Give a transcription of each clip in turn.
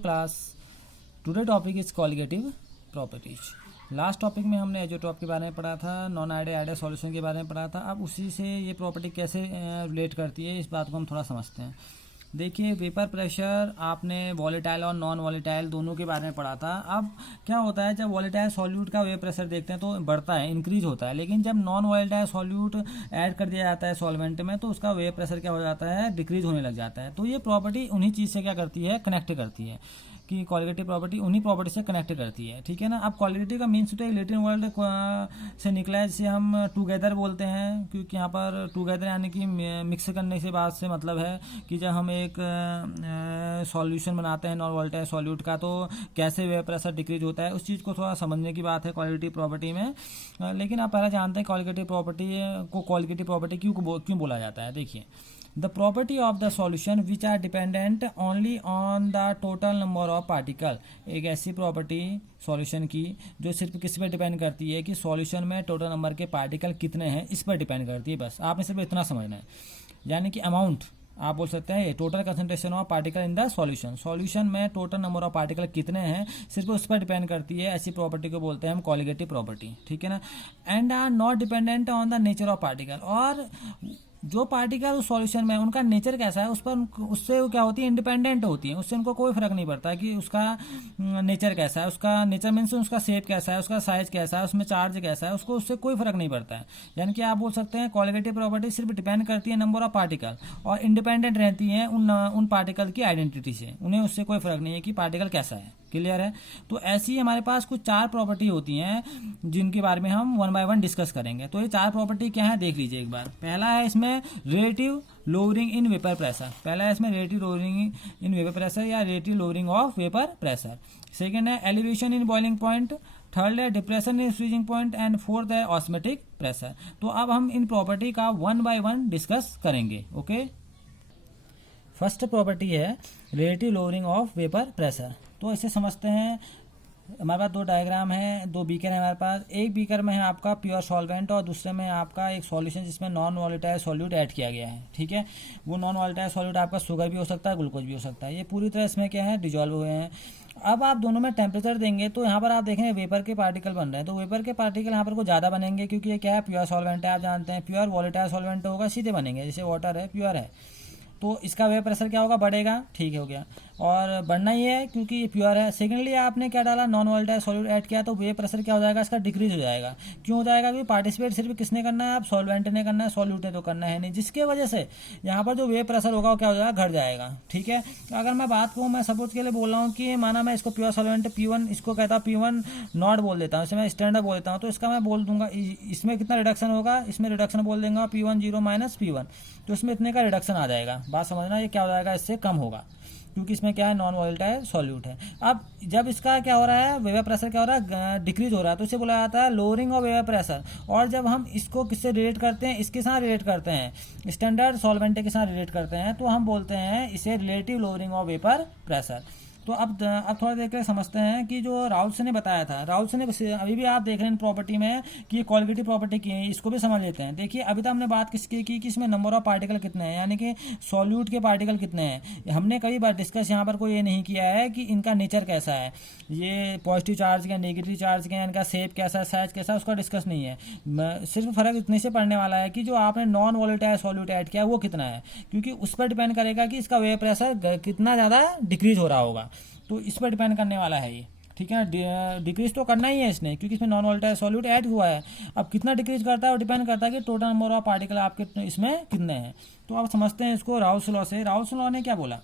Class today topic is colligative properties. Last topic में हमने एजोटॉप के बारे में पढ़ा था, नॉन आइडियल सॉल्यूशन के बारे में पढ़ा था। अब उसी से ये प्रॉपर्टी कैसे रिलेट करती है इस बात को हम थोड़ा समझते हैं। देखिए, वेपर प्रेशर आपने वॉलेटाइल और नॉन वॉलेटाइल दोनों के बारे में पढ़ा था। अब क्या होता है, जब वॉलेटाइल सॉल्यूट का वेपर प्रेशर देखते हैं तो बढ़ता है, इंक्रीज होता है, लेकिन जब नॉन वॉलेटाइल सॉल्यूट ऐड कर दिया जाता है सॉल्वेंट में तो उसका वेपर प्रेशर क्या हो जाता है, डिक्रीज होने लग जाता है। तो ये प्रॉपर्टी उन्हीं चीज़ से क्या करती है, कनेक्ट करती है कि क्वालिटी प्रॉपर्टी उन्हीं प्रॉपर्टी से कनेक्ट करती है। ठीक है ना। अब क्वालिटी का मीन्स तो लैटिन वर्ड से निकला है, जिसे हम टुगेदर बोलते हैं, क्योंकि यहाँ पर टुगेदर यानी कि मिक्स करने से बात से मतलब है कि जब हम एक सॉल्यूशन बनाते हैं नॉन वोलेटाइल सॉल्यूट का तो कैसे वेपर प्रेशर डिक्रीज होता है, उस चीज़ को थोड़ा समझने की बात है क्वालिटी प्रॉपर्टी में। लेकिन आप पहले जानते हैं क्वालिटी प्रॉपर्टी को क्वालिटी प्रॉपर्टी क्यों बोला जाता है। देखिए, the property of the solution which are dependent only on the total number of particle, एक ऐसी प्रॉपर्टी सॉल्यूशन की जो सिर्फ किस पर डिपेंड करती है कि सॉल्यूशन में टोटल नंबर के पार्टिकल कितने हैं, इस पर डिपेंड करती है। बस आपने सिर्फ इतना समझना है, यानी कि अमाउंट आप बोल सकते हैं total concentration of particle in the solution में टोटल नंबर ऑफ पार्टिकल कितने हैं सिर्फ उस पर डिपेंड करती है। ऐसी प्रॉपर्टी को बोलते हैं हम कॉलिगेटिव प्रॉपर्टी। ठीक है ना। And are not dependent on the nature of particle, और जो पार्टिकल उस सॉल्यूशन में उनका नेचर कैसा है उस पर उससे वो क्या होती है, इंडिपेंडेंट होती है, उससे उनको कोई फर्क नहीं पड़ता कि उसका नेचर कैसा है। उसका नेचर मीन्स उसका शेप कैसा है, उसका साइज कैसा है, उसमें चार्ज कैसा है, उसको उससे कोई फर्क नहीं पड़ता है। यानी कि आप बोल सकते हैं कॉलिगेटिव प्रॉपर्टी सिर्फ डिपेंड करती है नंबर ऑफ पार्टिकल और इंडिपेंडेंट रहती है उन पार्टिकल की आइडेंटिटी से। उन्हें उससे कोई फर्क नहीं है कि पार्टिकल कैसा है। क्लियर है। तो ऐसी हमारे पास कुछ 4 प्रॉपर्टी होती हैं जिनके बारे में हम 1 बाय 1 डिस्कस करेंगे। तो ये 4 प्रॉपर्टी क्या है देख लीजिए एक बार। पहला है इसमें relative lowering in vapour pressure. पहला है इसमें relative lowering in vapour pressure या relative lowering of vapour pressure. Second है elevation in boiling point. Third है depression in freezing point and fourth है ऑस्मेटिक प्रेशर। तो अब हम इन प्रॉपर्टी का 1 बाय 1 डिस्कस करेंगे। ओके। फर्स्ट प्रॉपर्टी है relative lowering of vapour pressure. तो इसे समझते हैं। हमारे पास 2 डायग्राम है, 2 बीकर है हमारे पास। एक बीकर में है आपका प्योर सॉल्वेंट और दूसरे में आपका एक सॉल्यूशन जिसमें नॉन वॉलेटाइल सॉल्यूट ऐड किया गया है। ठीक है। वो नॉन वॉलेटाइल सॉल्यूट आपका शुगर भी हो सकता है, ग्लूकोज भी हो सकता है। ये पूरी तरह इसमें क्या है, डिजॉल्व हुए हैं। अब आप दोनों में टेम्परेचर देंगे तो यहाँ पर आप देखेंगे वेपर के पार्टिकल बन रहे हैं। तो वेपर के पार्टिकल यहाँ पर कुछ ज़्यादा बनेंगे क्योंकि ये क्या है, प्योर सॉल्वेंट है। आप जानते हैं प्योर वॉलेटाइल सॉल्वेंट होगा सीधे बनेंगे, जैसे वाटर है प्योर है, तो इसका वेपर प्रेशर क्या होगा, बढ़ेगा। ठीक हो गया, और बढ़ना ही है क्योंकि ये प्योर है। सेकेंडली आपने क्या डाला, नॉन वोलेटाइल सॉल्यूट ऐड किया तो वेपर प्रेशर क्या हो जाएगा, इसका डिक्रीज हो जाएगा। क्यों हो जाएगा, क्योंकि पार्टिसिपेट सिर्फ किसने करना है, आप सॉल्वेंट ने करना है, सॉल्यूट ने तो करना है नहीं, जिसके वजह से यहाँ पर जो वेपर प्रेशर होगा वो क्या हो जाएगा, घट जाएगा। ठीक है। तो अगर मैं बात करूँ, मैं सपोज के लिए बोल रहा हूँ कि माना मैं इसको प्योर सॉल्वेंट P1 इसको कहता हूँ P1 नॉट बोल देता हूँ, इसे मैं स्टैंडर्ड बोल देता हूँ। तो इसका मैं बोल दूंगा इसमें कितना रिडक्शन होगा, इसमें रिडक्शन बोल देंगे P1 0 माइनस P1, तो इसमें इतने का रिडक्शन आ जाएगा। बात समझना, ये क्या हो जाएगा, इससे कम होगा क्योंकि इसमें क्या है, नॉन वोलेटाइल सॉल्यूट है। अब जब इसका क्या हो रहा है, वेपर प्रेशर क्या हो रहा है, डिक्रीज हो रहा है, तो इसे बोला जाता है लोअरिंग ऑफ वेपर प्रेशर। और जब हम इसको किससे रिलेट करते हैं, इसके साथ रिलेट करते हैं, स्टैंडर्ड सॉल्वेंट के साथ रिलेट करते हैं, तो हम बोलते हैं इसे relative lowering of vapour pressure. तो अब थोड़ा देख कर समझते हैं कि जो राउल्स ने बताया था, राउल्स ने अभी भी आप देख रहे हैं प्रॉपर्टी में कि ये क्वालिटी प्रॉपर्टी की है, इसको भी समझ लेते हैं। देखिए, अभी तो हमने बात किसकी की कि इसमें नंबर ऑफ पार्टिकल कितने हैं, यानी कि सॉल्यूट के पार्टिकल कितने हैं। हमने कई बार डिस्कस यहाँ पर कोई ये नहीं किया है कि इनका नेचर कैसा है, ये पॉजिटिव चार्ज के नेगेटिव चार्ज के, इनका शेप कैसा है, साइज कैसा है, उसका डिस्कस नहीं है। सिर्फ फर्क इतने से पड़ने वाला है कि जो आपने नॉन वोलेटाइल सॉल्यूट ऐड किया वो कितना है, क्योंकि उस पर डिपेंड करेगा कि इसका वेपर प्रेशर कितना ज़्यादा डिक्रीज हो रहा होगा। तो इस पर डिपेंड करने वाला है ये। ठीक है। डिक्रीज तो करना ही है इसने, क्योंकि इसमें नॉन वोलेटाइल सॉल्यूट ऐड हुआ है। अब कितना डिक्रीज करता है वो डिपेंड करता है कि टोटल नंबर ऑफ पार्टिकल आपके इसमें कितने हैं। तो आप समझते हैं इसको राउल्स लॉ से। राउल्स लॉ ने क्या बोला,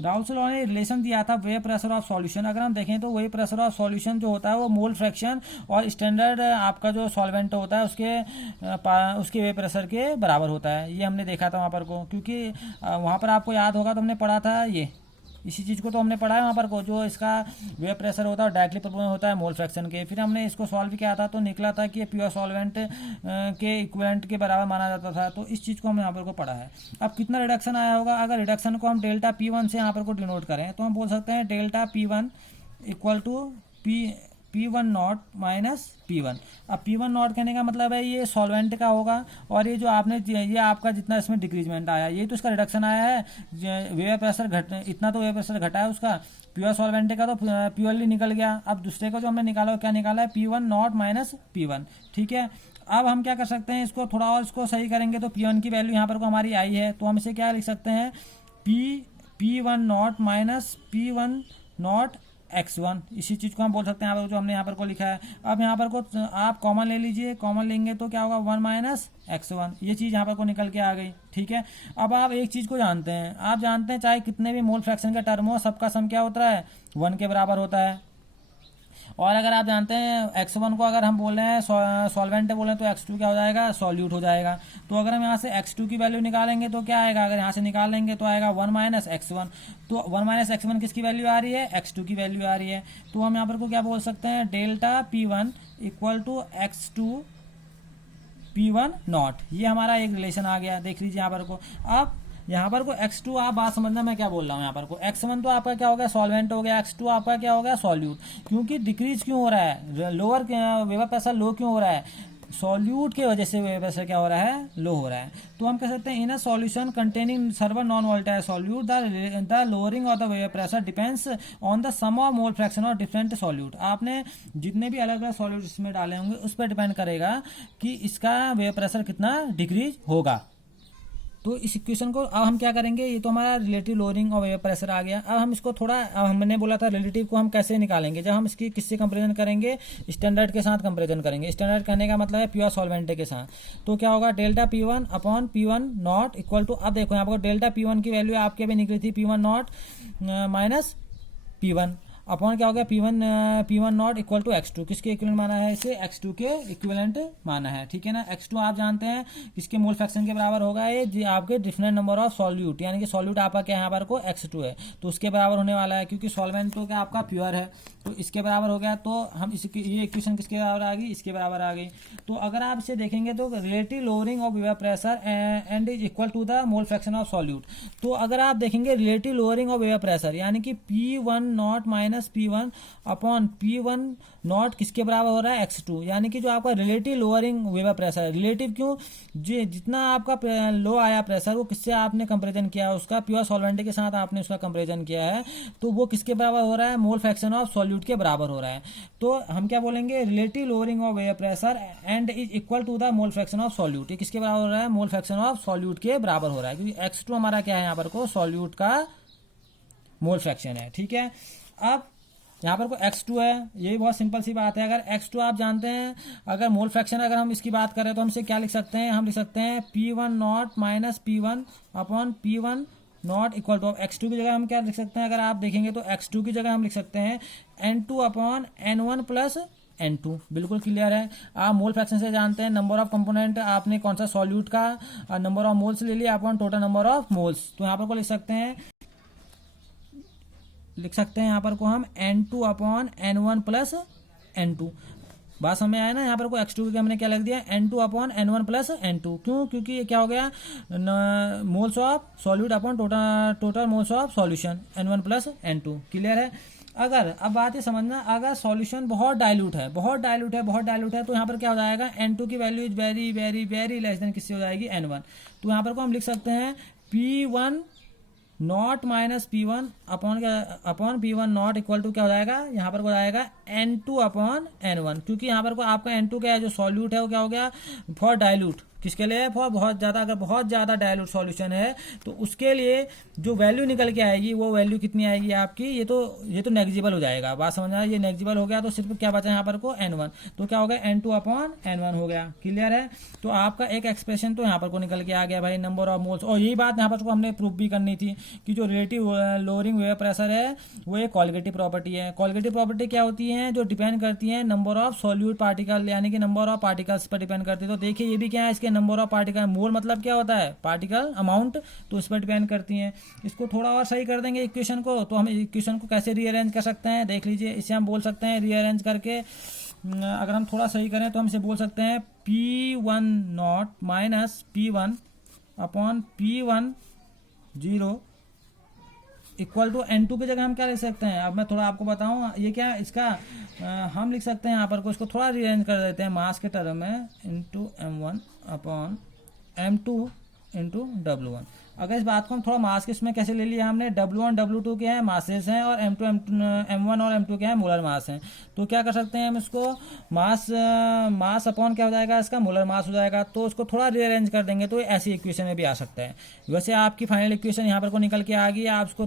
राउल्स लॉ ने रिलेशन दिया था वेपर प्रेशर ऑफ सॉल्यूशन। अगर हम देखें तो वेपर प्रेशर ऑफ सॉल्यूशन जो होता है वो मोल फ्रैक्शन और स्टैंडर्ड आपका जो सॉल्वेंट होता है उसके वेपर प्रेशर के बराबर होता है। ये हमने देखा था वहाँ पर को, क्योंकि वहाँ पर आपको याद होगा तो हमने पढ़ा था ये इसी चीज़ को तो हमने पढ़ा है वहाँ पर को, जो इसका वेपर प्रेशर होता है डायरेक्टली प्रोपोर्शनल होता है मोल फ्रैक्शन के। फिर हमने इसको सॉल्व किया था तो निकला था कि प्योर सॉल्वेंट के इक्विवेलेंट के बराबर माना जाता था। तो इस चीज़ को हमने यहाँ पर को पढ़ा है। अब कितना रिडक्शन आया होगा, अगर रिडक्शन को हम डेल्टा P1 से यहाँ पर को डिनोट करें तो हम बोल सकते हैं delta P1 equal to P1 not minus P1। अब P1 नॉट कहने का मतलब है ये सॉल्वेंट का होगा, और ये जो आपने ये आपका जितना इसमें डिक्रीजमेंट आया ये तो इसका रिडक्शन आया है, वेपर प्रेशर घट इतना तो वेपर प्रेशर घटा है उसका, प्योर सॉल्वेंट का तो प्योरली निकल गया। अब दूसरे का जो हमने निकाला क्या निकाला है, P1 नॉट माइनस P1, ठीक है। अब हम क्या कर सकते हैं, इसको थोड़ा और इसको सही करेंगे तो P1 की वैल्यू यहाँ पर को हमारी आई है, तो हम इसे क्या लिख सकते हैं, P1 not minus P1 not x1, इसी चीज़ को हम बोल सकते हैं यहाँ पर जो हमने यहाँ पर को लिखा है। अब यहाँ पर को आप कॉमन ले लीजिए, कॉमन लेंगे तो क्या होगा 1 माइनस x1, ये चीज़ यहाँ पर को निकल के आ गई, ठीक है। अब आप एक चीज़ को जानते हैं, आप जानते हैं चाहे कितने भी मोल फ्रैक्शन का टर्म हो सबका सम क्या होता है, 1 के बराबर होता है। और अगर आप जानते हैं x1 को अगर हम बोल रहे हैं सॉल्वेंट बोल रहे हैं तो x2 क्या हो जाएगा, सॉल्यूट हो जाएगा। तो अगर हम यहाँ से x2 की वैल्यू निकालेंगे तो क्या आएगा, अगर यहाँ से निकालेंगे तो आएगा 1 माइनस x1। तो 1 माइनस x1 किसकी वैल्यू आ रही है, x2 की वैल्यू आ रही है। तो हम यहाँ पर को क्या बोल सकते हैं, delta P1 equal to x2 P1 not, ये हमारा एक रिलेशन आ गया, देख लीजिए यहाँ पर को। अब यहाँ पर को x2 आप बात समझना मैं क्या बोल रहा हूँ, यहाँ पर को x1 तो आपका क्या हो गया, सॉल्वेंट हो गया, x2 आपका क्या हो गया, सॉल्यूट। क्योंकि डिक्रीज क्यों हो रहा है, लोअर वेपर प्रेशर लो क्यों हो रहा है, सॉल्यूट की वजह से वेपर प्रेशर क्या हो रहा है, लो हो रहा है। तो हम कह सकते हैं in a solution containing server non volatile solute the lowering of the vapour pressure depends on the sum of mole fraction और डिफरेंट सॉल्यूट। आपने जितने भी अलग अलग सॉल्यूट इसमें डाले होंगे उस पर डिपेंड करेगा कि इसका वेपर प्रेशर कितना डिक्रीज होगा। तो इस इक्वेशन को अब हम क्या करेंगे, ये तो हमारा रिलेटिव लोअरिंग और वेपर प्रेशर आ गया। अब हम इसको थोड़ा, अब हमने बोला था रिलेटिव को हम कैसे निकालेंगे, जब हम इसकी किससे कंपैरिजन करेंगे, स्टैंडर्ड के साथ कंपैरिजन करेंगे। स्टैंडर्ड करने का मतलब है प्योर सॉल्वेंट के साथ। तो क्या होगा, delta P1 upon P1 not equal to, अब देखो यहाँ पर डेल्टा P1 की वैल्यू आपके भी निकली थी P1 not minus P1 upon क्या हो गया P1 not equal to x2, किसके इक्विवेलेंट माना है, इसे x2 के इक्विवेलेंट माना है, ठीक है ना। x2 आप जानते हैं किसके मोल फ्रैक्शन के बराबर होगा, ये आपके डिफरेंट नंबर ऑफ सॉल्यूट, यानी कि सॉल्यूट आपका क्या यहाँ पर को x2 है तो उसके बराबर होने वाला है, क्योंकि सॉल्वेंट तो क्या आपका प्योर है तो इसके बराबर हो गया। तो हम इसकी ये इक्वेशन किसके बराबर आ गई, इसके बराबर आ गई। तो अगर आप इसे देखेंगे तो relative lowering of vapour pressure and is equal to the mole fraction of solute. तो अगर आप देखेंगे relative lowering of vapour pressure यानी कि P1 not minus P1 upon P1 not किसके बराबर हो रहा है, x2, यानी कि जो आपका रिलेटिव लोअरिंग वेपर प्रेशर है, रिलेटिव क्यों, जितना आपका लो आया प्रेशर वो किससे आपने कंपेरिजन किया, उसका प्योर सॉल्वेंट के साथ आपने उसका कंपेरिजन किया है, तो वो किसके बराबर हो रहा है, मोल फ्रैक्शन ऑफ सॉल्यूट के बराबर हो रहा है। तो हम क्या बोलेंगे, relative lowering of vapour pressure and is equal to the mole fraction of solute. ये किसके बराबर हो रहा है, मोल फ्रैक्शन ऑफ सॉल्यूट के बराबर हो रहा है, क्योंकि x2 हमारा क्या है यहाँ पर को, सॉल्यूट का मोल फ्रैक्शन है, ठीक है। अब यहाँ पर को x2 है, यही बहुत सिंपल सी बात है। अगर x2 आप जानते हैं, अगर मोल फ्रैक्शन अगर हम इसकी बात करें तो हम इसे क्या लिख सकते हैं, हम लिख सकते हैं P1 not minus P1 upon P1 not equal to, x2 की जगह हम क्या लिख सकते हैं, अगर आप देखेंगे तो x2 की जगह हम लिख सकते हैं N2 upon N1 plus N2। बिल्कुल क्लियर है। आप मोल फ्रैक्शन से जानते हैं नंबर ऑफ कंपोनेंट, आपने कौन सा सॉल्यूट का नंबर ऑफ मोल्स ले लिया upon total number of moles. तो यहाँ पर को लिख सकते हैं यहाँ पर को हम N2 upon N1 plus N2। बात समझ आया ना। यहाँ पर को x2 के हमने क्या लिख दिया, N2 upon N1 plus N2। क्यों, क्योंकि ये क्या हो गया, moles of solute upon total moles of solution N1 plus N2। Clear है। अगर अब बात ये समझना, अगर सॉल्यूशन बहुत डाइल्यूट है तो यहाँ पर क्या हो जाएगा, N2 की value is very very very less than किससे हो जाएगी, N1। तो यहाँ पर को हम लिख सकते हैं P1 not minus P1 upon P1 not equal to क्या हो जाएगा, यहाँ पर हो जाएगा N2 अपॉन N1। क्योंकि यहाँ पर को आपका N2 क्या है, जो सॉल्यूट है वो क्या हो गया, फॉर डाइल्यूट, किसके लिए, फॉर बहुत ज़्यादा, अगर बहुत ज़्यादा डाइल्यूट सॉल्यूशन है तो उसके लिए जो वैल्यू निकल के आएगी वो वैल्यू कितनी आएगी आपकी, ये तो नेग्जिबल हो जाएगा। बात समझना, ये नेग्जिबल हो गया तो सिर्फ क्या बचा यहाँ पर को N1, तो क्या हो गया N2 अपॉन N1 हो गया। क्लियर है। तो आपका एक एक्सप्रेशन तो यहाँ पर को निकल के आ गया भाई, नंबर ऑफ मोल्स। और यही बात यहाँ पर को हमने प्रूफ भी करनी थी कि जो रिलेटिव लोअरिंग वेपर प्रेशर है वो एक कॉलिगेटिव प्रॉपर्टी है। कॉलिगेटिव प्रॉपर्टी क्या होती है, जो डिपेंड करती है नंबर ऑफ सॉल्यूट पार्टिकल, यानी कि नंबर ऑफ पार्टिकल्स पर डिपेंड करती है। तो देखिए ये भी क्या है, इसके नंबर ऑफ पार्टिकल, मोल मतलब क्या होता है, पार्टिकल अमाउंट, तो इस पर डिपेंड करती हैं। इसको थोड़ा और सही कर देंगे इक्वेशन को, तो हम इक्वेशन को कैसे रीअरेंज कर सकते हैं, देख लीजिए। इसे हम बोल सकते हैं रीअरेंज करके, अगर हम थोड़ा सही करें तो हम इसे बोल सकते हैं P1 not minus P1 upon P1 0 equal to N2 की जगह हम क्या लिख सकते हैं, अब मैं थोड़ा आपको बताऊं, ये क्या इसका हम लिख सकते हैं यहाँ पर को, इसको थोड़ा रीअरेंज कर देते हैं मास के टर्म में, into M1 upon M2 into W1। अगर इस बात को हम थोड़ा मास के इसमें कैसे ले लिया हमने, W1 W2 के हैं मासेस हैं, और M2 M1 और M2 के हैं मोलर मास हैं। तो क्या कर सकते हैं हम इसको, मास अपॉन क्या हो जाएगा इसका, मोलर मास हो जाएगा। तो इसको थोड़ा रीअरेंज कर देंगे तो ऐसी इक्वेशन में भी आ सकता है। वैसे आपकी फाइनल इक्वेशन यहाँ पर को निकल के आ गई, आप इसको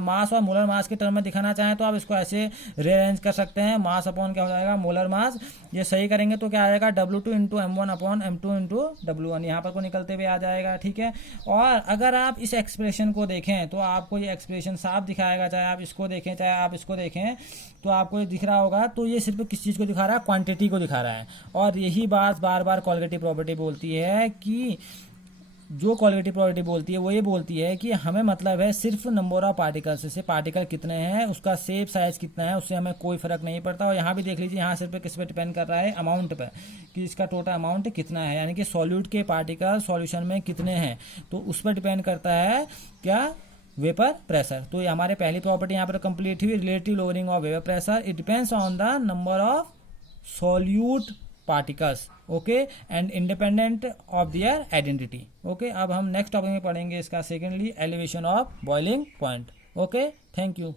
मास और मोलर मास के टर्म में दिखाना चाहें तो आप इसको ऐसे रीअरेंज कर सकते हैं, मास अपॉन क्या हो जाएगा मोलर मास, ये सही करेंगे तो क्या आएगा W2 into M1 upon M2 into W1, यहाँ पर को निकलते हुए आ जाएगा, ठीक है। और अगर आप इस एक्सप्रेशन को देखें तो आपको ये एक्सप्रेशन साफ दिखाएगा, चाहे आप इसको देखें चाहे आप इसको देखें तो आपको ये दिख रहा होगा। तो ये सिर्फ किस चीज़ को दिखा रहा है, क्वांटिटी को दिखा रहा है। और यही बात बार बार कॉलिगेटिव प्रॉपर्टी बोलती है कि जो कॉलिगेटिव प्रॉपर्टी बोलती है वो ये बोलती है कि हमें मतलब है सिर्फ नंबर ऑफ पार्टिकल्स से, पार्टिकल कितने हैं, उसका शेप साइज कितना है, उससे हमें कोई फर्क नहीं पड़ता। और यहाँ भी देख लीजिए, यहाँ सिर्फ किस पे डिपेंड कर रहा है, अमाउंट पे, कि इसका टोटल अमाउंट कितना है, यानी कि सॉल्यूट के पार्टिकल सॉल्यूशन में कितने हैं, तो उस पर डिपेंड करता है क्या, वेपर प्रेशर। तो ये हमारे पहली प्रॉपर्टी यहाँ पर कंप्लीट हुई, relative lowering of vapour pressure, it depends on the number of solute particles, okay, and independent of their identity, okay. अब हम नेक्स्ट टॉपिक में पढ़ेंगे इसका secondly, elevation of boiling point, okay. Thank you.